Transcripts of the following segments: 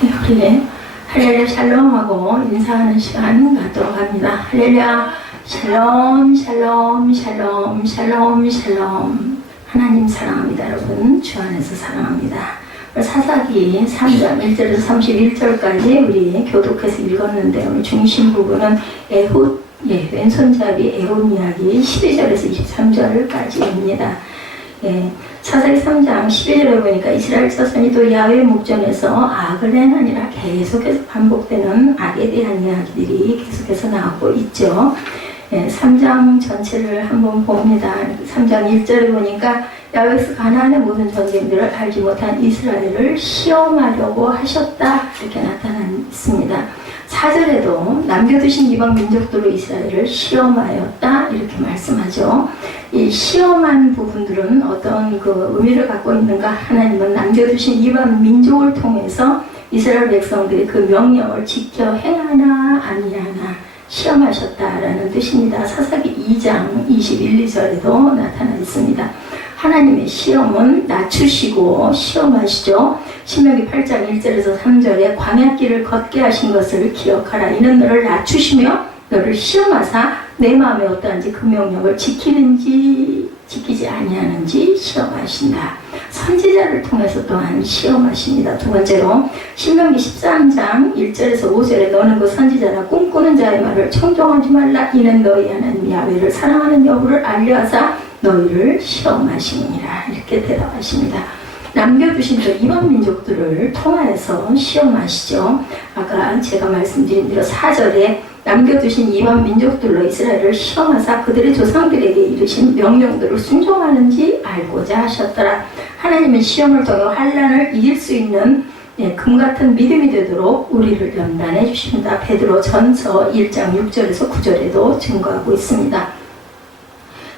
네, 우리 할렐루야 샬롬하고 인사하는 시간 갖도록 합니다. 할렐루야 샬롬 샬롬 샬롬 샬롬 샬롬. 하나님 사랑합니다. 여러분 주 안에서 사랑합니다. 사사기 3장 1절에서 31절까지 우리 교독해서 읽었는데 오늘 중심 부분은 에훗, 왼손잡이 에훗 이야기 12절에서 23절까지입니다. 사사기 3장 12절에 보니까 이스라엘 자손이 또 야훼 목전에서 악을 행하니라 계속해서 반복되는 악에 대한 이야기들이 계속해서 나오고 있죠. 3장 전체를 한번 봅니다. 3장 1절에 보니까 야훼께서 가나안의 모든 전쟁들을 알지 못한 이스라엘을 시험하려고 하셨다 이렇게 나타났습니다. 4절에도 남겨두신 이방 민족들로 이스라엘을 시험하였다 이렇게 말씀하죠. 이 시험한 부분들은 어떤 그 의미를 갖고 있는가? 하나님은 남겨두신 이방 민족을 통해서 이스라엘 백성들이 그 명령을 지켜 행하나 아니하나 시험하셨다라는 뜻입니다. 사사기 2장 21, 2절에도 나타나 있습니다. 하나님의 시험은 낮추시고 시험하시죠. 신명기 8장 1절에서 3절에 광야길을 걷게 하신 것을 기억하라. 이는 너를 낮추시며 너를 시험하사 내 마음에 어떠한지 그 명령을 지키는지 지키지 아니하는지 시험하신다. 선지자를 통해서 또한 시험하십니다. 두 번째로 신명기 13장 1절에서 5절에 너는 그 선지자나 꿈꾸는 자의 말을 청종하지 말라. 이는 너희 하나님 야훼를 사랑하는 여부를 알려하사 너희를 시험하시느니라 이렇게 대답하십니다. 남겨두신 저 이방 민족들을 통하여서 시험하시죠. 아까 제가 말씀드린 대로 4절에 남겨두신 이방 민족들로 이스라엘을 시험하사 그들의 조상들에게 이르신 명령들을 순종하는지 알고자 하셨더라. 하나님은 시험을 통해 환난을 이길 수 있는 금같은 믿음이 되도록 우리를 연단해 주십니다. 베드로 전서 1장 6절에서 9절에도 증거하고 있습니다.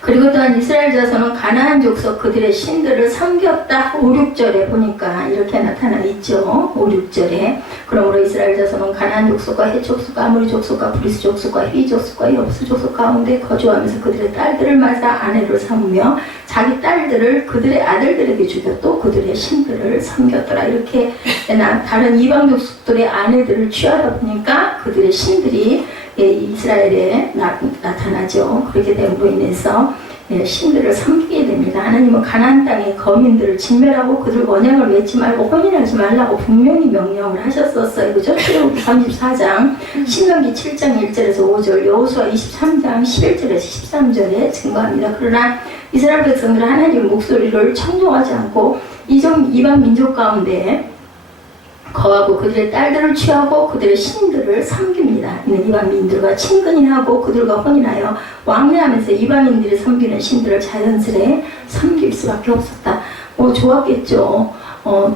그리고 또한 이스라엘 자손은 가나안 족속 그들의 신들을 섬겼다. 5, 6절에 보니까 이렇게 나타나 있죠. 5, 6절에 그러므로 이스라엘 자손은 가나안 족속과 헷 족속과 아모리 족속과 브리스 족속과 휘 족속과 여부스 족속 가운데 거주하면서 그들의 딸들을 맞아 아내로 삼으며 자기 딸들을 그들의 아들들에게 주며 또 그들의 신들을 섬겼더라. 이렇게 다른 이방 족속들의 아내들을 취하다 보니까 그들의 신들이 이스라엘에 나타나죠. 그렇게 됨으로 인해서 신들을 섬기게 됩니다. 하나님은 가나안 땅의 거민들을 진멸하고 그들 원양을 맺지 말고 혼인하지 말라고 분명히 명령을 하셨었어요. 그죠? 출애굽기 34장, 신명기 7장 1절에서 5절, 여호수아 23장 11절에서 13절에 증거합니다. 그러나 이스라엘 백성들은 하나님의 목소리를 청종하지 않고 이방 민족 가운데 거하고 그들의 딸들을 취하고 그들의 신들을 섬깁니다. 이는 이방 민들과 친근히 하고 그들과 혼인하여 왕래하면서 이방인들이 섬기는 신들을 자연스레 섬길 수밖에 없었다. 좋았겠죠.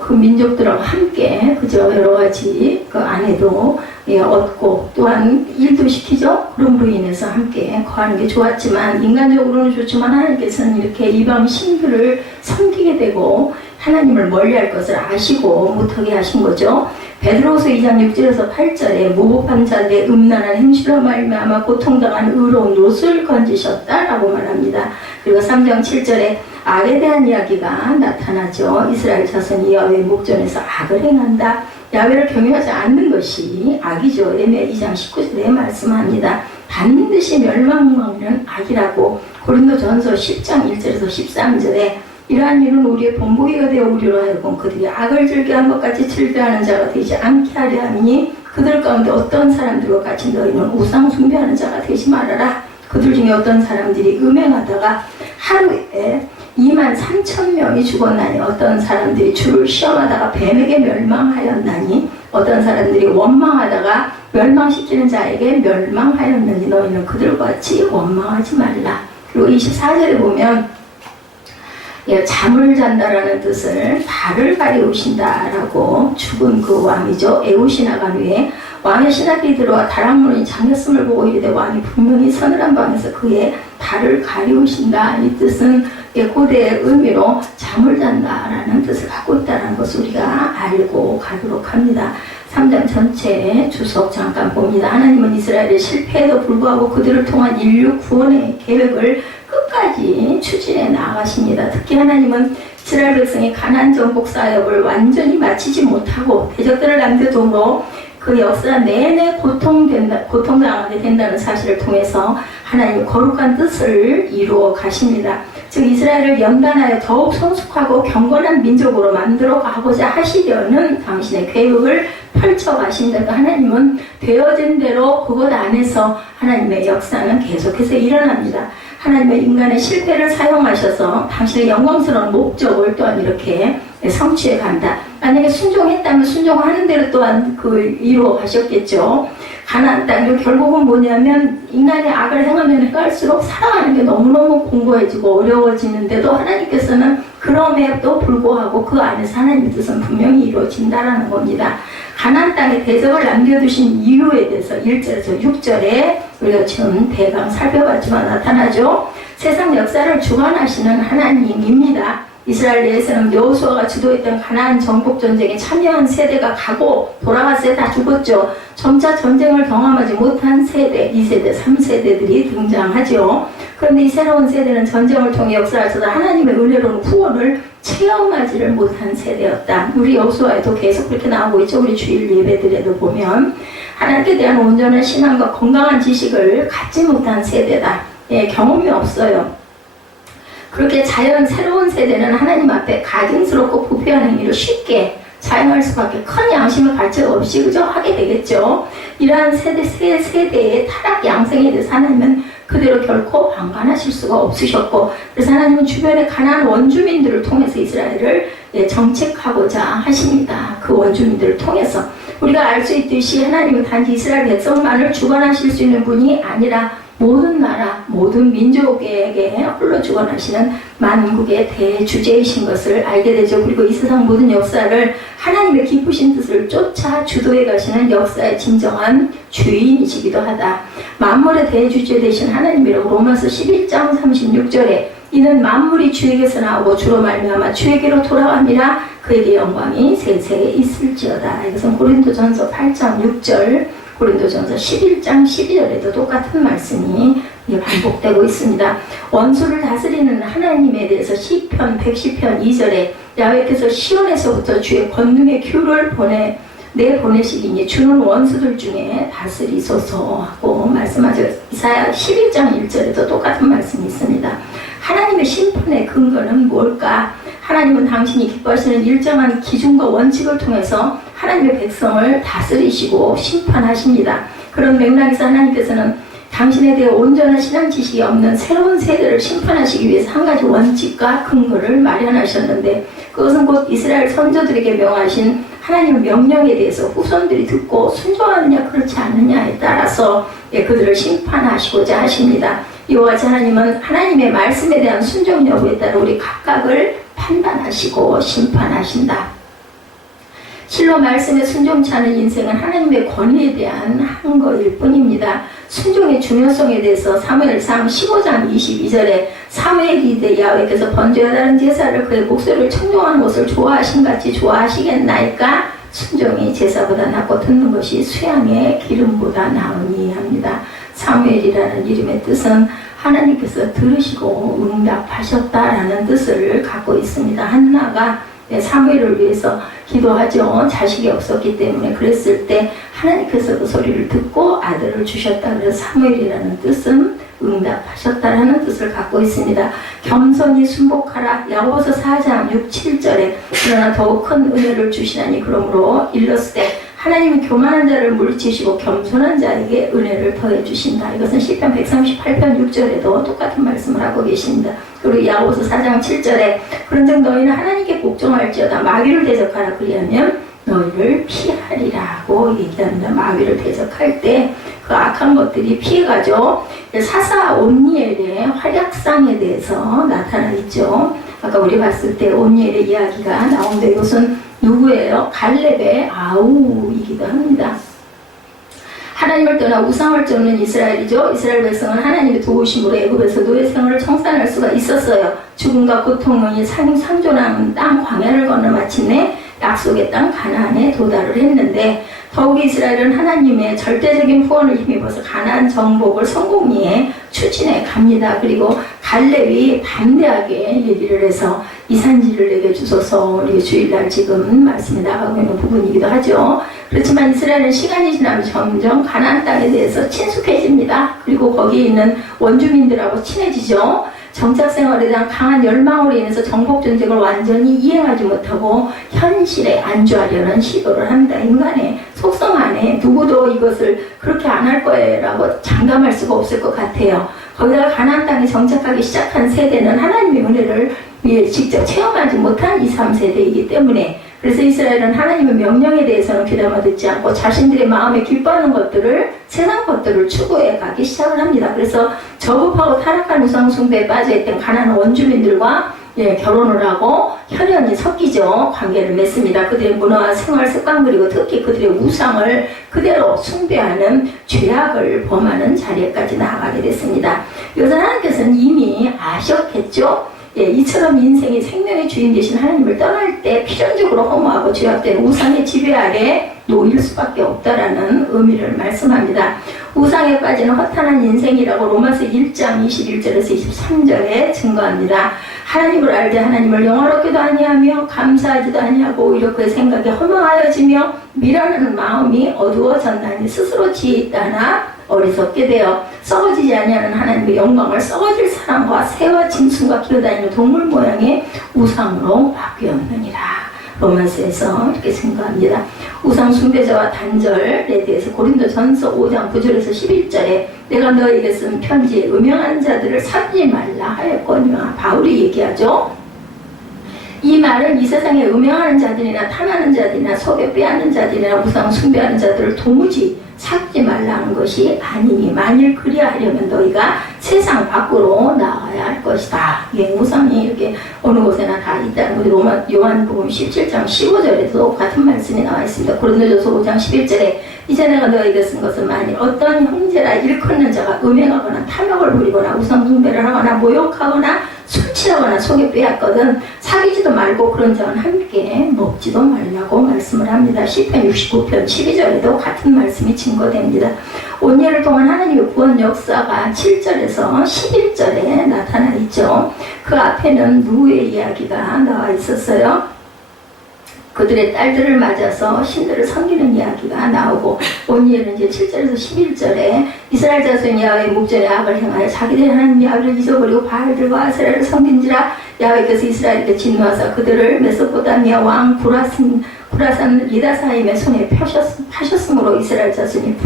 그 민족들하고 함께 그저 여러 가지 그 안에도 얻고 또한 일도 시키죠. 그럼으로 인해서 함께 거하는 게 좋았지만 인간적으로는 좋지만 하나님께서는 이렇게 이방 신들을 섬기게 되고 하나님을 멀리할 것을 아시고 못하게 하신 거죠. 베드로후서 2장 6절에서 8절에 무법한 자들의 음란한 행실로 말미암아 고통당한 의로운 롯을 건지셨다라고 말합니다. 그리고 3장 7절에 악에 대한 이야기가 나타나죠. 이스라엘 자손이 야훼 목전에서 악을 행한다. 야훼를 경외하지 않는 것이 악이죠. 에레미야 2장 19절에 말씀합니다. 반드시 멸망하는 악이라고 고린도전서 10장 1절에서 13절에 이러한 일은 우리의 본보기가 되어 우리로 하여금 그들이 악을 즐겨한 것 같이 즐겨하는 자가 되지 않게 하려 함이니 그들 가운데 어떤 사람들과 같이 너희는 우상 숭배하는 자가 되지 말아라. 그들 중에 어떤 사람들이 음행하다가 하루에 23,000명이 죽었나니 어떤 사람들이 주를 시험하다가 뱀에게 멸망하였나니 어떤 사람들이 원망하다가 멸망시키는 자에게 멸망하였느니 너희는 그들과 같이 원망하지 말라. 그리고 24절에 보면 잠을 잔다라는 뜻을 발을 가리우신다라고 죽은 그 왕이죠. 에훗이 나간 후에 왕의 신하들이 들어와 다락문이 잠겼음을 보고 이르되 왕이 분명히 서늘한 방에서 그의 발을 가리우신다. 이 뜻은 고대의 의미로 잠을 잔다라는 뜻을 갖고 있다는 것을 우리가 알고 가도록 합니다. 3장 전체의 주석 잠깐 봅니다. 하나님은 이스라엘의 실패에도 불구하고 그들을 통한 인류 구원의 계획을 끝까지 추진해 나가십니다. 특히 하나님은 이스라엘 백성이 가나안 정복 사역을 완전히 마치지 못하고 대적들을 남겨두므로 그 역사 내내 고통당하게 된다는 사실을 통해서 하나님의 거룩한 뜻을 이루어 가십니다. 즉 이스라엘을 연단하여 더욱 성숙하고 경건한 민족으로 만들어 가고자 하시려는 당신의 계획을 펼쳐 가신다. 하나님은 되어진 대로 그것 안에서 하나님의 역사는 계속해서 일어납니다. 하나님의 인간의 실패를 사용하셔서 당신의 영광스러운 목적을 또한 이렇게 성취해 간다. 만약에 순종했다면 순종하는 대로 또한 이루어 가셨겠죠. 가나안 땅, 결국은 뭐냐면 인간의 악을 행하면 행할수록 살아가는 게 너무너무 공고해지고 어려워지는데도 하나님께서는 그럼에도 불구하고 그 안에서 하나님의 뜻은 분명히 이루어진다라는 겁니다. 가나안 땅에 대적을 남겨두신 이유에 대해서 1절에서 6절에 우리가 지금 대강 살펴봤지만 나타나죠. 세상 역사를 주관하시는 하나님입니다. 이스라엘 내에서는 여호수아가 주도했던 가나안 정복 전쟁에 참여한 세대가 가고 돌아갔을 때 다 죽었죠. 점차 전쟁을 경험하지 못한 세대, 2세대, 3세대들이 등장하죠. 그런데 이 새로운 세대는 전쟁을 통해 역사하셔서 하나님의 은혜로운 구원을 체험하지를 못한 세대였다. 우리 여호수아에도 계속 그렇게 나오고 있죠. 우리 주일 예배들에도 보면 하나님께 대한 온전한 신앙과 건강한 지식을 갖지 못한 세대다. 경험이 없어요. 그렇게 새로운 세대는 하나님 앞에 가증스럽고 부패한 행위를 쉽게 사용할 수밖에 큰 양심의 가치가 없이 그저 하게 되겠죠. 이러한 세대의 타락 양생에 대해서 하나님은 그대로 결코 방관하실 수가 없으셨고, 그래서 하나님은 주변의 가나안 원주민들을 통해서 이스라엘을 정책하고자 하십니다. 그 원주민들을 통해서 우리가 알 수 있듯이 하나님은 단지 이스라엘 백성만을 주관하실 수 있는 분이 아니라 모든 나라, 모든 민족에게 홀로 주관하시는 만국의 대주제이신 것을 알게 되죠. 그리고 이 세상 모든 역사를 하나님의 기쁘신 뜻을 쫓아 주도해 가시는 역사의 진정한 주인이시기도 하다. 만물의 대주제 되신 하나님이라고 로마서 11장 36절에 이는 만물이 주에게서 나오고 주로 말미암아 주에게로 돌아갑니다. 그에게 영광이 세세에 있을지어다. 이것은 고린도전서 8장 6절, 고린도전서 11장 12절에도 똑같은 말씀이 반복되고 있습니다. 원수를 다스리는 하나님에 대해서 시편 110편 2절에 야훼께서 시온에서부터 주의 권능의 큐를 보내시기니 주는 원수들 중에 다스리소서 하고 말씀하죠. 이사야 11장 1절에도 똑같은 말씀이 있습니다. 하나님의 심판의 근거는 뭘까? 하나님은 당신이 기뻐하시는 일정한 기준과 원칙을 통해서 하나님의 백성을 다스리시고 심판하십니다. 그런 맥락에서 하나님께서는 당신에 대해 온전한 신앙 지식이 없는 새로운 세대를 심판하시기 위해서 한 가지 원칙과 근거를 마련하셨는데, 그것은 곧 이스라엘 선조들에게 명하신 하나님의 명령에 대해서 후손들이 듣고 순종하느냐 그렇지 않느냐에 따라서 그들을 심판하시고자 하십니다. 이와 같이 하나님은 하나님의 말씀에 대한 순종 여부에 따라 우리 각각을 판단하시고 심판하신다. 실로 말씀에 순종치 않은 인생은 하나님의 권위에 대한 항거일 뿐입니다. 순종의 중요성에 대해서 사무엘상 15장 22절에 사무엘이 이르되 야훼께서 번제와 다른 제사를 그의 목소리를 청종하는 것을 좋아하신 같이 좋아하시겠나이까? 순종이 제사보다 낫고 듣는 것이 수양의 기름보다 나으니 합니다. 사무엘이라는 이름의 뜻은 하나님께서 들으시고 응답하셨다라는 뜻을 갖고 있습니다. 한나가 사무엘을 위해서 기도하죠. 자식이 없었기 때문에 그랬을 때 하나님께서 그 소리를 듣고 아들을 주셨다. 그래서 사무엘이라는 뜻은 응답하셨다라는 뜻을 갖고 있습니다. 겸손히 순복하라. 야고보서 4장 6, 7절에 그러나 더욱 큰 은혜를 주시나니 그러므로 일렀을 하나님이 교만한 자를 물리치시고 겸손한 자에게 은혜를 더해 주신다. 이것은 시편 138편 6절에도 똑같은 말씀을 하고 계십니다. 그리고 야고보서 4장 7절에 그런즉 너희는 하나님께 복종할지어다 마귀를 대적하라 그리하면 너희를 피하리라고 얘기합니다. 마귀를 대적할 때 그 악한 것들이 피해가죠. 사사 온니엘의 활약상에 대해서 나타나 있죠. 아까 우리 봤을 때 온니엘의 이야기가 나오는데 이것은 누구예요? 갈렙의 아우이기도 합니다. 하나님을 떠나 우상을 쫓는 이스라엘이죠. 이스라엘 백성은 하나님의 도우심으로 애굽에서 노예 생활을 청산할 수가 있었어요. 죽음과 고통이 상존하는 땅 광야를 건너 마침내 약속의 땅 가나안에 도달을 했는데, 더욱 이스라엘은 하나님의 절대적인 후원을 힘입어서 가나안 정복을 성공리에 추진해 갑니다. 그리고 갈렙이 담대하게 얘기를 해서 이산지를 내게 주소서. 우리 주일날 지금 말씀이 나가고 있는 부분이기도 하죠. 그렇지만 이스라엘은 시간이 지나면 점점 가나안 땅에 대해서 친숙해집니다. 그리고 거기 있는 원주민들하고 친해지죠. 정착 생활에 대한 강한 열망으로 인해서 정복 전쟁을 완전히 이행하지 못하고 현실에 안주하려는 시도를 합니다. 인간의 속성 안에 누구도 이것을 그렇게 안 할 거예요라고 장담할 수가 없을 것 같아요. 거기다가 가나안 땅에 정착하기 시작한 세대는 하나님의 은혜를 직접 체험하지 못한 2, 3세대이기 때문에, 그래서 이스라엘은 하나님의 명령에 대해서는 귀담아 듣지 않고 자신들의 마음에 기뻐하는 것들을, 세상 것들을 추구해 가기 시작을 합니다. 그래서 저급하고 타락한 우상 숭배에 빠져있던 가나안 원주민들과 결혼을 하고 혈연이 섞이죠. 관계를 맺습니다. 그들의 문화와 생활 습관, 그리고 특히 그들의 우상을 그대로 숭배하는 죄악을 범하는 자리에까지 나아가게 됐습니다. 이것은 하나님께서는 이미 아셨겠죠. 이처럼 인생의 생명의 주인 되신 하나님을 떠날 때 필연적으로 허무하고 죄악된 우상의 지배 아래 놓일 수밖에 없다라는 의미를 말씀합니다. 우상에 빠지는 허탄한 인생이라고 로마서 1장 21절에서 23절에 증거합니다. 하나님을 알되 하나님을 영화롭게도 아니하며 감사하지도 아니하고 오히려 그의 생각에 허망하여지며 미련한 마음이 어두워졌나니 스스로 지혜 있다나 어리석게 되어 썩어지지 아니하는 하나님의 영광을 썩어질 사람과 새와 짐승과 기어다니는 동물 모양의 우상으로 바뀌었느니라. 로마서에서 이렇게 증거합니다. 우상 숭배자와 단절에 대해서 고린도전서 5장 9절에서 11절에 내가 너에게 쓴 편지에 음행하는 자들을 삼지 말라 하였거니와 바울이 얘기하죠. 이 말은 이 세상에 음행하는 자들이나 탐하는 자들이나 속여 빼앗는 자들이나 우상 숭배하는 자들을 도무지 찾지 말라는 것이 아니니 만일 그리하려면 너희가 세상 밖으로 나가야 할 것이다. 우상이 이렇게 어느 곳에나 다 있다는 것이 요한복음 17장 15절에도 같은 말씀이 나와 있습니다. 고린도전서 5장 11절에 이제 내가 너에게 쓴 것은 만일 어떤 형제라 일컫는 자가 음행하거나 탐욕을 부리거나 우상 숭배를 하거나 모욕하거나 술 취하거나 속여 빼앗거든 사귀지도 말고 그런 자는 함께 먹지도 말라고 말씀을 합니다. 시편 69편 12절에도 같은 말씀이 증거됩니다. 온예를 통한 하나님의 구원 역사가 7절에서 11절에 나타나 있죠. 그 앞에는 누구의 이야기가 나와 있었어요? 그들의 딸들을 맞아서 신들을 섬기는 이야기가 나오고, 온니엘은 이제 7절에서 11절에 이스라엘 자손이 야훼의 목전에 악을 행하여 자기들 하나님 야훼를 잊어버리고 바알들과 아세라를 섬긴지라. 야훼께서 이스라엘에게 진노하사 그들을 메소포타미아 왕 부라산 리다사임의 손에 파셨으므로 이스라엘 자손이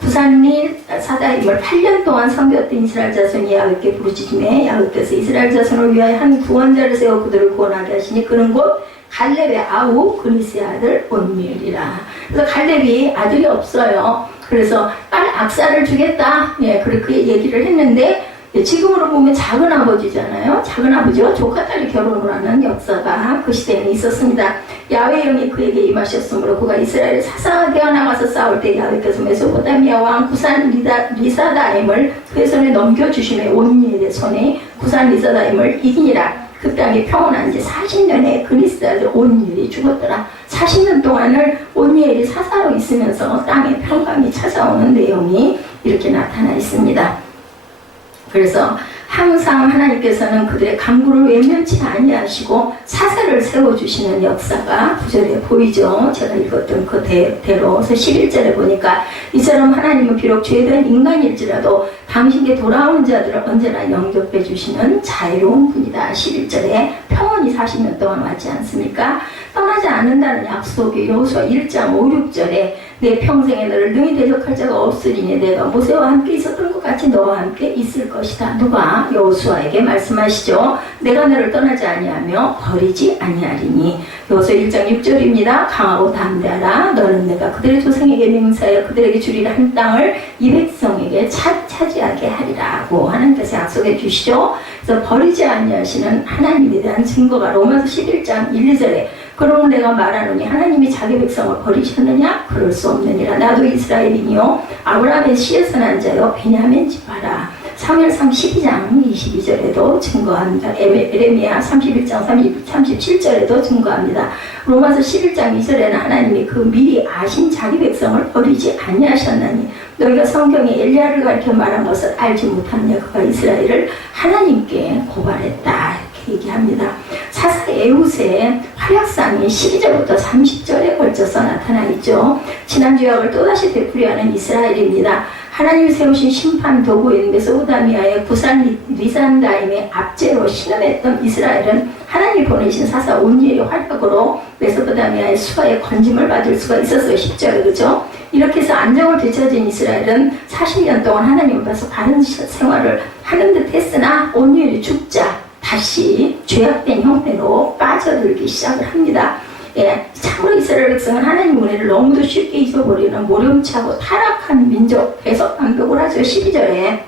부산리 사다임을 8년 동안 섬겼던 이스라엘 자손이 야훼께 부르짖음에 야훼께서 이스라엘 자손을 위하여 한 구원자를 세워 그들을 구원하게 하시니 그는 곧 갈렙의 아우 그니스의 아들 온니엘이라. 그래서 갈렙이 아들이 없어요. 그래서 빨리 악사를 주겠다. 그렇게 얘기를 했는데, 지금으로 보면 작은 아버지잖아요. 작은 아버지와 조카 딸이 결혼을 하는 역사가 그 시대에는 있었습니다. 야훼의 영이 그에게 임하셨으므로 그가 이스라엘을 사사가 되어 나가서 싸울 때 야훼께서 메소포타미아 왕 구산 리사다임을 그의 손에 넘겨주시며 온니엘의 손에 구산 리사다임을 이기니라. 그 땅이 평온한 지 40년에 그니스 아들 온니엘이 죽었더라. 40년 동안을 온니엘이 사사로 있으면서 땅에 평강이 찾아오는 내용이 이렇게 나타나 있습니다. 그래서 항상 하나님께서는 그들의 강구를 외면치 아니하시고 사사를 세워주시는 역사가 9절에 보이죠. 제가 읽었던 그대로 11절에 보니까 이처럼 하나님은 비록 죄된 인간일지라도 당신께 돌아오는 자들을 언제나 영접해 주시는 자유로운 분이다. 11절에 평온이 40년 동안 왔지 않습니까? 떠나지 않는다는 약속이 여호수아 1장 5, 6절에 내 평생에 너를 능히 대적할 자가 없으리니 내가 모세와 함께 있었던 것 같이 너와 함께 있을 것이다. 누가? 여호수아에게 말씀하시죠. 내가 너를 떠나지 아니하며 버리지 아니하리니. 여호수아 1장 6절입니다. 강하고 담대하라. 너는 내가 그들의 조상에게 맹세하여 그들에게 주리라 한 땅을 이 백성에게 차지하게 하리라고 하나님께서 약속해 주시죠. 그래서 버리지 아니하시는 하나님에 대한 증거가 로마서 11장 1, 2절에 그러면 내가 말하노니 하나님이 자기 백성을 버리셨느냐? 그럴 수 없느니라. 나도 이스라엘이니요 아브라함의 씨에서 난 자요 베냐민 지파라. 사무엘상 12장 22절에도 증거합니다. 에레미야 31장 37절에도 증거합니다. 로마서 11장 2절에는 하나님이 그 미리 아신 자기 백성을 버리지 아니하셨나니 너희가 성경에 엘리야를 가리켜 말한 것을 알지 못하느냐. 그가 이스라엘을 하나님께 고발했다. 이렇게 얘기합니다. 사사 에훗의 활약상이 12절부터 30절에 걸쳐서 나타나 있죠. 지난 죄악을 또다시 되풀이하는 이스라엘입니다. 하나님이 세우신 심판 도구인 메소포타미아의 구산 리산다임의 압제로 신음했던 이스라엘은 하나님이 보내신 사사 온니엘의 활약으로 메소포타미아의 수하의 건짐을 받을 수가 있었어요. 10절에 그죠? 이렇게 해서 안정을 되찾은 이스라엘은 40년 동안 하나님 앞에서 바른 생활을 하는 듯 했으나 온니엘이 죽자 다시 죄악된 형태로 빠져들기 시작을 합니다. 예, 참으로 이스라엘 백성은 하나님 은혜를 너무도 쉽게 잊어버리는 모렴치하고 타락한 민족, 해석 반복을 하죠. 12절에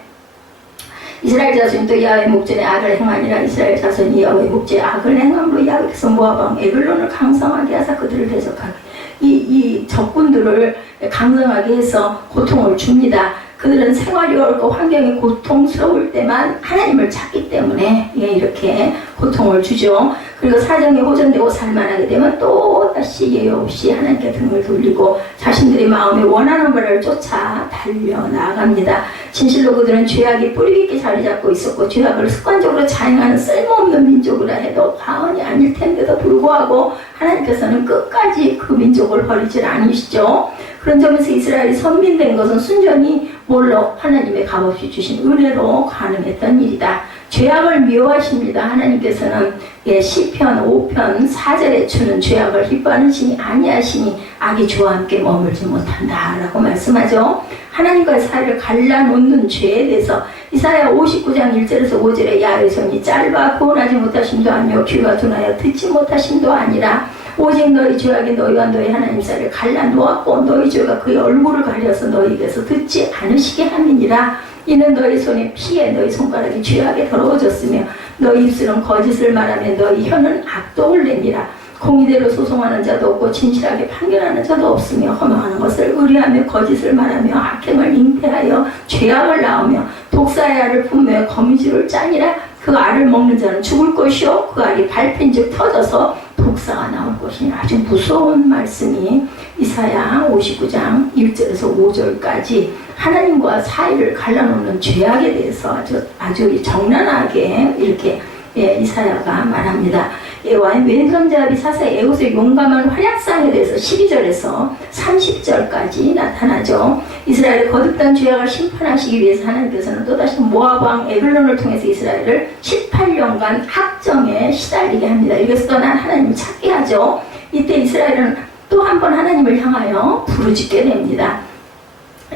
이스라엘 자손이 또 야훼 목전에 악을 행하니라. 이스라엘 자손이 야훼 목전에 악을 행함으로 야훼께서 모압 왕 에글론을 강성하게 하사 그들을 대적하게. 이 적군들을 강성하게 해서 고통을 줍니다. 그들은 생활이 어렵고 환경이 고통스러울 때만 하나님을 찾기 때문에 이렇게 고통을 주죠. 그리고 사정이 호전되고 살만하게 되면 또 다시 예외 없이 하나님께 등을 돌리고 자신들의 마음에 원하는 바를 쫓아 달려나갑니다. 진실로 그들은 죄악이 뿌리 깊게 자리 잡고 있었고 죄악을 습관적으로 자행하는 쓸모없는 민족이라 해도 과언이 아닐 텐데도 불구하고 하나님께서는 끝까지 그 민족을 버리질 않으시죠. 그런 점에서 이스라엘이 선민된 것은 순전히 뭘로? 하나님의 값없이 주신 은혜로 가능했던 일이다. 죄악을 미워하십니다. 하나님께서는 시편 5편 4절에 주는 죄악을 기뻐하는 신이 아니하시니 악이 저와 함께 머물지 못한다 라고 말씀하죠. 하나님과의 사이를 갈라놓는 죄에 대해서 이사야 59장 1절에서 5절에 야훼의 손이 짧아 구원하지 못하심도 아니요 귀가 둔하여 듣지 못하심도 아니라 오직 너희 죄악이 너희와 너희 하나님 사이를 갈라놓았고 너희 죄가 그의 얼굴을 가려서 너희에게서 듣지 않으시게 함이니라. 이는 너희 손에 피해 너희 손가락이 죄악에 더러워졌으며 너희 입술은 거짓을 말하며 너희 혀는 악독을 내니라. 공의대로 소송하는 자도 없고 진실하게 판결하는 자도 없으며 허망하는 것을 의뢰하며 거짓을 말하며 악행을 잉태하여 죄악을 낳으며 독사의 알을 품며 거미줄을 짜니라. 그 알을 먹는 자는 죽을 것이요 그 알이 밟힌 즉 터져서 독사가 나올 것이니. 아주 무서운 말씀이 이사야 59장 1절에서 5절까지 하나님과 사이를 갈라놓는 죄악에 대해서 아주 적나라하게 이렇게 이사야가 말합니다. 왼손잡이 사사 에훗의 용감한 활약상에 대해서 12절에서 30절까지 나타나죠. 이스라엘의 거듭된 죄악을 심판하시기 위해서 하나님께서는 또다시 모압 왕 에글론을 통해서 이스라엘을 18년간 학정에 시달리게 합니다. 이래서 떠난 하나님을 찾게 하죠. 이때 이스라엘은 또 한 번 하나님을 향하여 부르짖게 됩니다.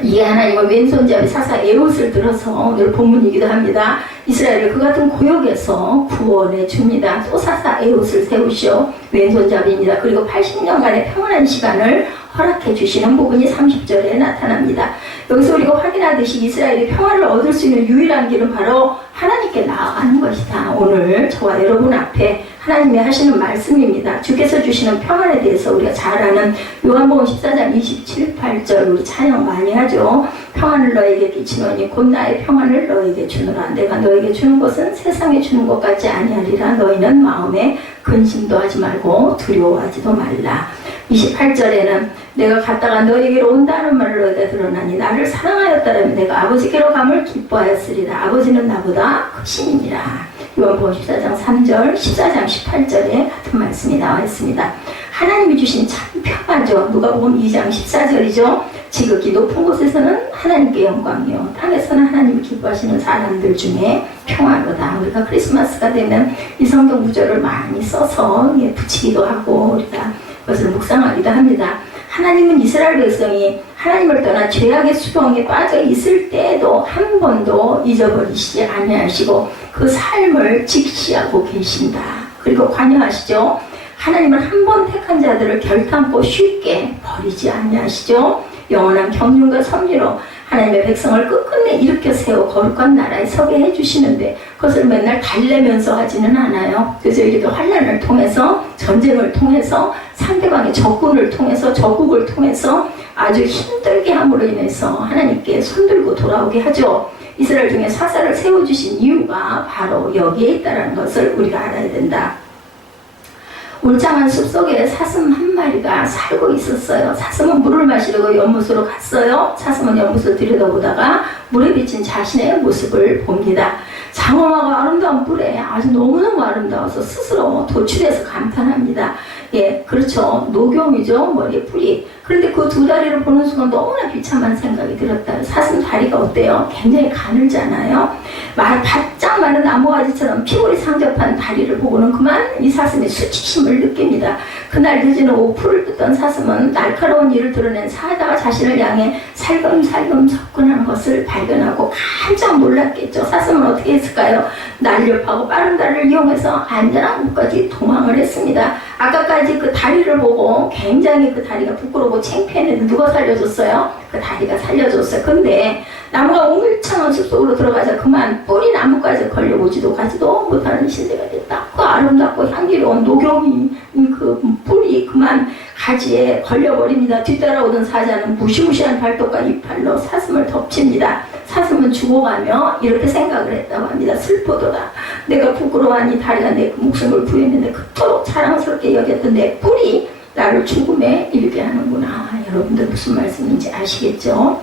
이에 하나님은 왼손잡이 사사 에훗을 들어서 오늘 본문이기도 합니다. 이스라엘을 그 같은 고역에서 구원해 줍니다. 또 사사 에훗을 세우시오 왼손잡이입니다. 그리고 80년간의 평안한 시간을 허락해 주시는 부분이 30절에 나타납니다. 여기서 우리가 확인하듯이 이스라엘이 평안을 얻을 수 있는 유일한 길은 바로 하나님께 나아가는 것이다. 오늘 저와 여러분 앞에 하나님이 하시는 말씀입니다. 주께서 주시는 평안에 대해서 우리가 잘 아는 요한복음 14장 27, 8절 우리 찬양 많이 하죠. 평안을 너에게 끼치노니 곧 나의 평안을 너에게 주노라. 내가 너에게 주는 것은 세상에 주는 것 같지 아니하리라. 너희는 마음에 근심도 하지 말고 두려워하지도 말라. 28절에는 내가 갔다가 너에게로 온다는 말을 너희가 들었나니 나를 사랑하였다라면 내가 아버지께로 감을 기뻐하였으리라. 아버지는 나보다 크심이니라. 요한복음 14장 3절, 14장 18절에 같은 말씀이 나와 있습니다. 하나님이 주신 참 평안죠. 누가복음 2장 14절이죠. 지극히 높은 곳에서는 하나님께 영광이요 땅에서는 하나님이 기뻐하시는 사람들 중에 평안하다. 우리가 크리스마스가 되면 이 성경 구절을 많이 써서 붙이기도 하고 우리가 그것을 묵상하기도 합니다. 하나님은 이스라엘 백성이 하나님을 떠나 죄악의 수렁에 빠져 있을 때에도 한 번도 잊어버리시지 아니하시고 그 삶을 직시하고 계신다. 그리고 관여하시죠. 하나님은 한 번 택한 자들을 결탄코 쉽게 버리지 아니하시죠. 영원한 경륜과 섭리로 하나님의 백성을 끝끝내 일으켜 세워 거룩한 나라에 서게 해주시는데 그것을 맨날 달래면서 하지는 않아요. 그래서 이렇게 환난을 통해서 전쟁을 통해서 상대방의 적군을 통해서 적국을 통해서 아주 힘들게 함으로 인해서 하나님께 손들고 돌아오게 하죠. 이스라엘 중에 사사를 세워주신 이유가 바로 여기에 있다는 것을 우리가 알아야 된다. 울창한 숲속에 사슴 한 마리가 살고 있었어요. 사슴은 물을 마시려고 연못으로 갔어요. 사슴은 연못을 들여다보다가 물에 비친 자신의 모습을 봅니다. 장엄하고 아름다운 뿔에 아주 너무너무 아름다워서 스스로 도취돼서 감탄합니다. 예, 그렇죠. 녹용이죠. 머리에 뿔이. 그런데 그 두 다리를 보는 순간 너무나 비참한 생각이 들었다. 사슴 다리가 어때요? 굉장히 가늘잖아요. 바짝 마른 나무가지처럼 피골이 상접한 다리를 보고는 그만 이 사슴이 수치심을 느낍니다. 그날 늦은 오후 풀을 뜯던 사슴은 날카로운 이를 드러낸 사자가 자신을 향해 살금살금 접근하는 것을 발견하고 깜짝 놀랐겠죠. 사슴은 어떻게 했을까요? 날렵하고 빠른 다리를 이용해서 안전한 곳까지 도망을 했습니다. 아까까지 그 다리를 보고 굉장히 그 다리가 부끄러워 창피했는데 누가 살려줬어요? 그 다리가 살려줬어요. 근데 나무가 옹일창한 숲속으로 들어가자 그만 뿔이 나무까지 걸려오지도 가지도 못하는 신세가 됐다. 그 아름답고 향기로운 녹용이 그 뿔이 그만 가지에 걸려버립니다. 뒤따라오던 사자는 무시무시한 발톱과 이빨로 사슴을 덮칩니다. 사슴은 죽어가며 이렇게 생각을 했다고 합니다. 슬퍼도다. 내가 부끄러워한 이 다리가 내 목숨을 부여했는데 그토록 자랑스럽게 여겼던 내 뿔이 나를 죽음에 이르게 하는구나. 여러분들 무슨 말씀인지 아시겠죠?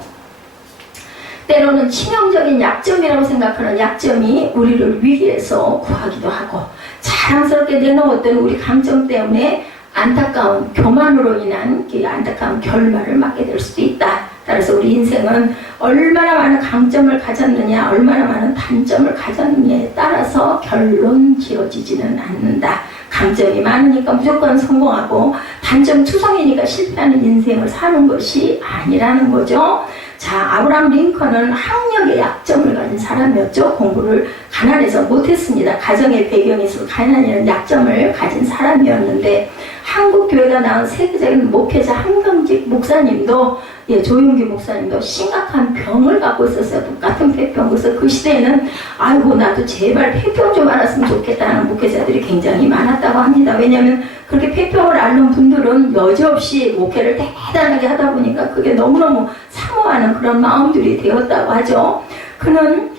때로는 치명적인 약점이라고 생각하는 약점이 우리를 위기에서 구하기도 하고 자랑스럽게 내놓았던 우리 강점 때문에 안타까운 교만으로 인한 그 안타까운 결말을 맞게 될 수도 있다. 따라서 우리 인생은 얼마나 많은 강점을 가졌느냐 얼마나 많은 단점을 가졌느냐에 따라서 결론 지어지지는 않는다. 강점이 많으니까 무조건 성공하고 단점 투성이니까 실패하는 인생을 사는 것이 아니라는 거죠. 자, 아브라함 링컨은 학력의 약점을 가진 사람이었죠. 공부를 가난해서 못했습니다. 가정의 배경이 있어서 가난이라는 약점을 가진 사람이었는데 한국교회가 낳은 세계적인 목회자 한경직 목사님도 조용기 목사님도 심각한 병을 갖고 있었어요. 똑같은 폐병. 그래서 그 시대에는 아이고 나도 제발 폐병 좀 알았으면 좋겠다는 목회자들이 굉장히 많았다고 합니다. 왜냐하면 그렇게 폐병을 앓는 분들은 여지없이 목회를 대단하게 하다 보니까 그게 너무너무 사모하는 그런 마음들이 되었다고 하죠. 그는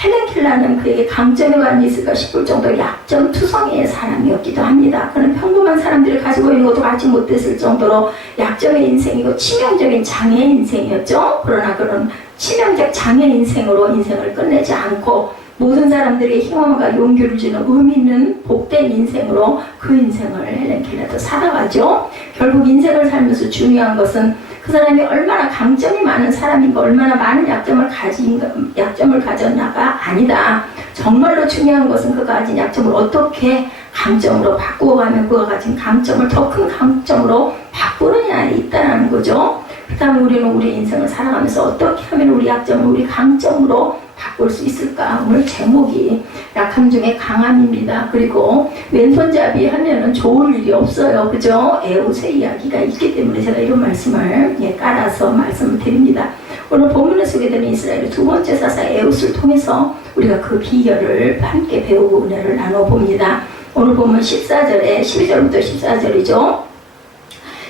헬렌 켈러는 그에게 강점이 많이 있을까 싶을 정도로 약점 투성이의 사람이었기도 합니다. 그는 평범한 사람들이 가지고 있는 것도 갖지 못했을 정도로 약점의 인생이고 치명적인 장애의 인생이었죠. 그러나 그는 치명적 장애 인생으로 인생을 끝내지 않고 모든 사람들에게 희망과 용기를 주는 의미 있는 복된 인생으로 그 인생을 헬렌 켈러도 살아가죠. 결국 인생을 살면서 중요한 것은 그 사람이 얼마나 강점이 많은 사람인가 얼마나 많은 약점을 가졌나가 아니다. 정말로 중요한 것은 그가 가진 약점을 어떻게 강점으로 바꾸어가면 그가 가진 강점을 더 큰 강점으로 바꾸느냐에 있다는 거죠. 그렇다면 우리는 우리 인생을 살아가면서 어떻게 하면 우리 약점을 우리 강점으로 바꿀 수 있을까? 오늘 제목이 약함 중에 강함입니다. 그리고 왼손잡이 하면은 좋을 일이 없어요. 그죠? 에웃의 이야기가 있기 때문에 제가 이런 말씀을 깔아서 말씀을 드립니다. 오늘 본문에 소개되는 이스라엘의 두 번째 사사 에웃을 통해서 우리가 그 비결을 함께 배우고 은혜를 나눠봅니다. 오늘 본문 14절에 12절부터 14절이죠.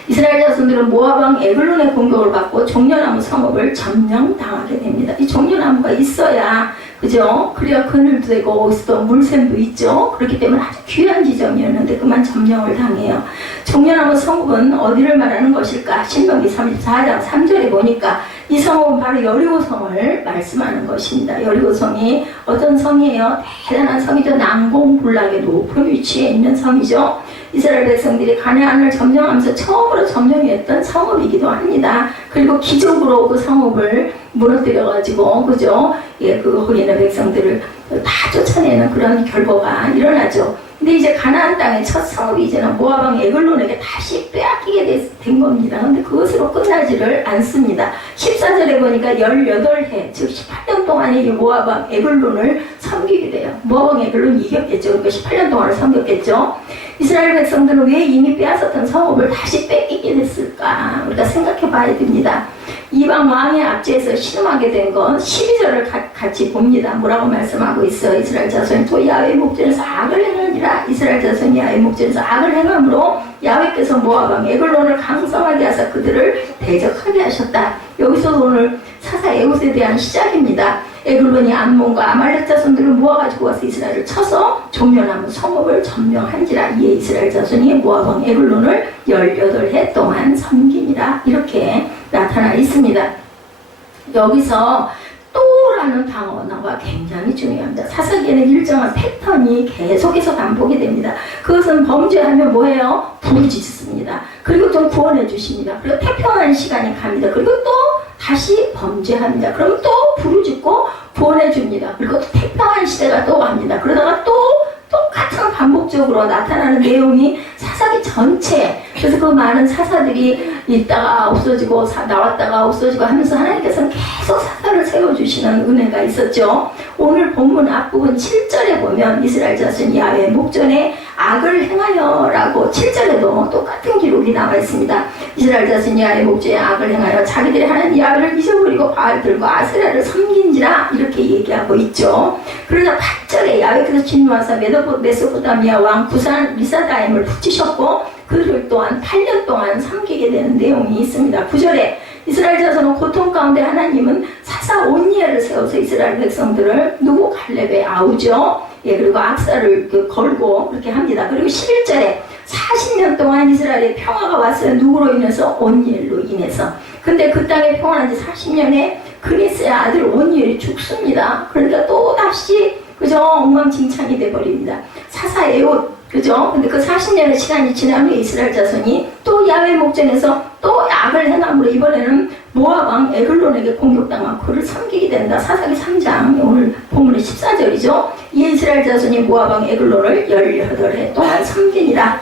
이스라엘 자손들은 모압 왕 에글론의 공격을 받고 종려나무 성읍을 점령당하게 됩니다. 이 종려나무가 있어야 그죠? 그래야 그늘도 되고 어디서도 물샘도 있죠. 그렇기 때문에 아주 귀한 지점이었는데 그만 점령을 당해요. 종려나무 성읍은 어디를 말하는 것일까? 신명기 34장 3절에 보니까 이 성읍은 바로 여리고성을 말씀하는 것입니다. 여리고성이 어떤 성이에요? 대단한 성이죠. 난공불락의 높은 위치에 있는 성이죠. 이스라엘 백성들이 가나안을 점령하면서 처음으로 점령했던 성읍이기도 합니다. 그리고 기적으로 그 성읍을 무너뜨려가지고 그죠? 거기 있는 백성들을 다 쫓아내는 그런 결과가 일어나죠. 근데 이제 가나안 땅의 첫 성읍이 이제는 모압 왕 에글론에게 다시 빼앗기게 된 겁니다. 근데 그것으로 끝나지를 않습니다. 14절에 보니까 18해, 즉 18년 동안에 이 모압 왕 에글론을 섬기게 돼요. 모압 왕 에글론 이겼겠죠. 그러니까 18년 동안을 섬겼겠죠. 이스라엘 백성들은 왜 이미 빼앗았던 성읍을 다시 뺏기게 됐을까? 우리가 생각해 봐야 됩니다. 이방 왕의 압제에서 신음하게 된 건 12절을 같이 봅니다. 뭐라고 말씀하고 있어요? 이스라엘 자손이 또 야훼의 목전에서 악을 행하니라. 이스라엘 자손이 야훼의 목전에서 악을 행함으로 야훼께서 모압 왕 에글론을 강성하게 하사 그들을 대적하게 하셨다. 여기서 오늘 사사 에웃에 대한 시작입니다. 에글론이 암몬과 아말렉 자손들을 모아가지고 와서 이스라엘을 쳐서 종려나무 성읍을 점령한지라. 이에 이스라엘 자손이 모압 왕 에글론을 18해 동안 섬김이라. 이렇게 나타나 있습니다. 여기서 또라는 단어가 굉장히 중요합니다. 사사기에는 일정한 패턴이 계속해서 반복이 됩니다. 그것은 범죄하면 뭐예요? 부르짖습니다. 그리고 좀 구원해 주십니다. 그리고 태평한 시간이 갑니다. 그리고 또 다시 범죄합니다. 그러면 또 부르짖고 구원해 줍니다. 그리고 또 태평한 시대가 또 갑니다. 그러다가 또 똑같은 반복적으로 나타나는 내용이 사사기 전체. 그래서 그 많은 사사들이 있다가 없어지고 나왔다가 없어지고 하면서 하나님께서는 계속 사사를 세워주시는 은혜가 있었죠. 오늘 본문 앞부분 7절에 보면 이스라엘 자손이 야훼 목전에 악을 행하여 라고 7절에도 똑같은 기록이 나와 있습니다. 이스라엘 자손이 야훼 목전에 악을 행하여 자기들이 하나님 야훼를 잊어버리고 바알들과 아세라를 섬긴지라. 이렇게 얘기하고 있죠. 그러자 8절에 야훼께서 진노하사 메소포타미아 왕 구산 리사다임을 붙이셨고 그를 또한 8년 동안 섬기게 되는 내용이 있습니다. 9절에 이스라엘 자손은 고통 가운데 하나님은 사사 온니엘을 세워서 이스라엘 백성들을 누구? 갈렙의 아우죠. 예, 그리고 악사를 걸고 그렇게 합니다. 그리고 11절에 40년 동안 이스라엘에 평화가 왔어요. 누구로 인해서? 온니엘로 인해서. 근데 그 땅에 평안한 지 40년에 그니스의 아들 온니엘이 죽습니다. 그러니까 또 다시 그죠? 엉망진창이 돼버립니다. 사사의 옷, 그죠? 근데 그 40년의 시간이 지나면 이스라엘 자손이 또 야훼 목전에서 또 악을 행함으로 이번에는 모압 왕 에글론에게 공격당하고 그를 섬기게 된다. 사사기 3장 오늘 본문의 14절이죠. 이 이스라엘 자손이 모압 왕 에글론을 18해 동안 섬기니라.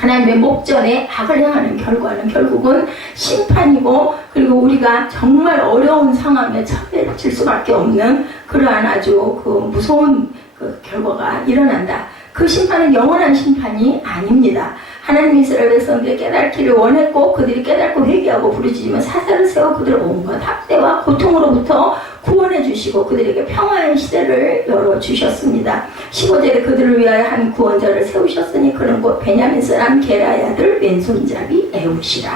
하나님의 목전에 악을 행하는 결과는 결국은 심판이고, 그리고 우리가 정말 어려운 상황에 처해질 수밖에 없는 그러한 아주 그 무서운 그 결과가 일어난다. 그 심판은 영원한 심판이 아닙니다. 하나님이 이스라엘 백성들이 깨닫기를 원했고 그들이 깨닫고 회개하고 부르짖으면 사사를 세워 그들을 온갖 학대와 고통으로부터 구원해 주시고 그들에게 평화의 시대를 열어주셨습니다. 15절에 그들을 위하여 한 구원자를 세우셨으니 그는 곧 베냐민 사람 게라의 아들 왼손잡이 에웃이라.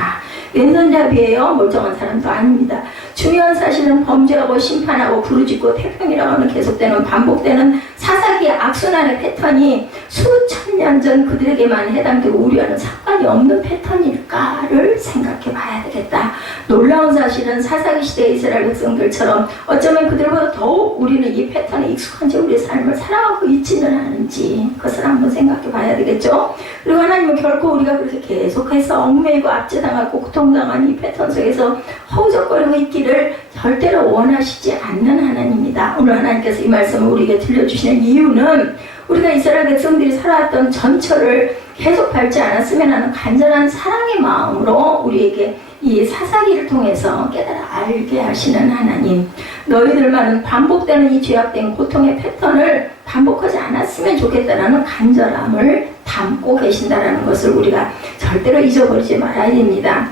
왼손잡이에요. 멀쩡한 사람도 아닙니다. 중요한 사실은 범죄하고 심판하고 부르짖고 태평이라고 하는 계속되는 반복되는 사사기의 악순환의 패턴이 수천 년 전 그들에게만 해당되고 우리와는 상관이 없는 패턴일까를 생각해 봐야 되겠다. 놀라운 사실은 사사기 시대의 이스라엘 백성들처럼 어쩌면 그들보다 더욱 우리는 이 패턴에 익숙한 채 우리의 삶을 살아가고 있지는 않은지 그것을 한번 생각해 봐야 되겠죠. 그리고 하나님은 결코 우리가 그렇게 계속해서 얽매이고 압제당하고 고통당한 이 패턴 속에서 허우적거리고 있기를 절대로 원하시지 않는 하나님입니다. 오늘 하나님께서 이 말씀을 우리에게 들려주시는 이유는 우리가 이스라엘 백성들이 살아왔던 전철을 계속 밟지 않았으면 하는 간절한 사랑의 마음으로 우리에게 이 사사기를 통해서 깨달아 알게 하시는 하나님, 너희들만은 반복되는 이 죄악된 고통의 패턴을 반복하지 않았으면 좋겠다라는 간절함을 담고 계신다라는 것을 우리가 절대로 잊어버리지 말아야 됩니다.